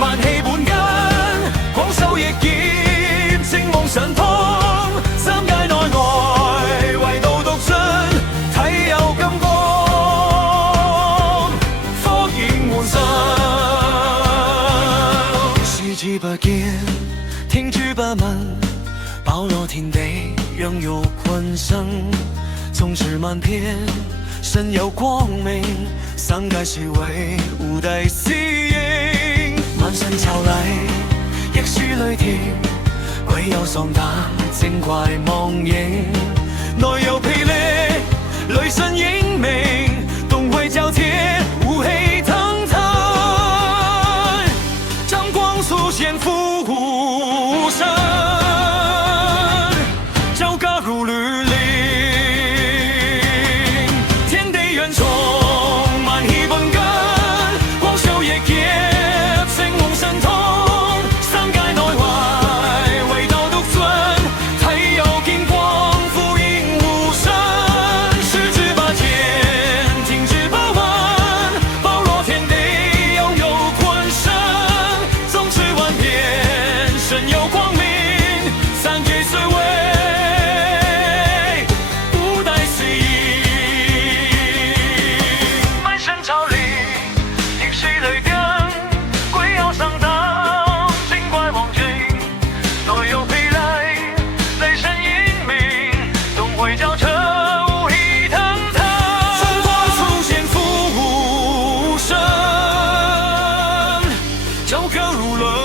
萬氣本根，廣收益劍，正夢神通，三界內外，唯道獨尊，體有金光，科研換身，視之不見，聽之不聞，包羅天地，養育群生，縱使萬遍，身有光明，三界是為吾弟私應，萬神朝禮，亦舒雷霆，鬼有喪膽，精怪妄影，內有霹靂，雷神英明，東會交貼，武氣騰騰，掌光速現浮生，朝歌如律令，天地元寵，萬氣本根，廣修業業，正夢神通，三界內外，唯道獨尊，體有金光，福音無聲，視之不見，聽之不聞，包羅天地，擁有群生，縱使萬遍，身有光明，三界雖為吾弟私應，滿身朝禮，亦是雷電，鬼有喪膽，精怪妄境，內有霹靂，雷神英明，東會交徹，武氣騰騰，三光速現浮生，朝歌如雷。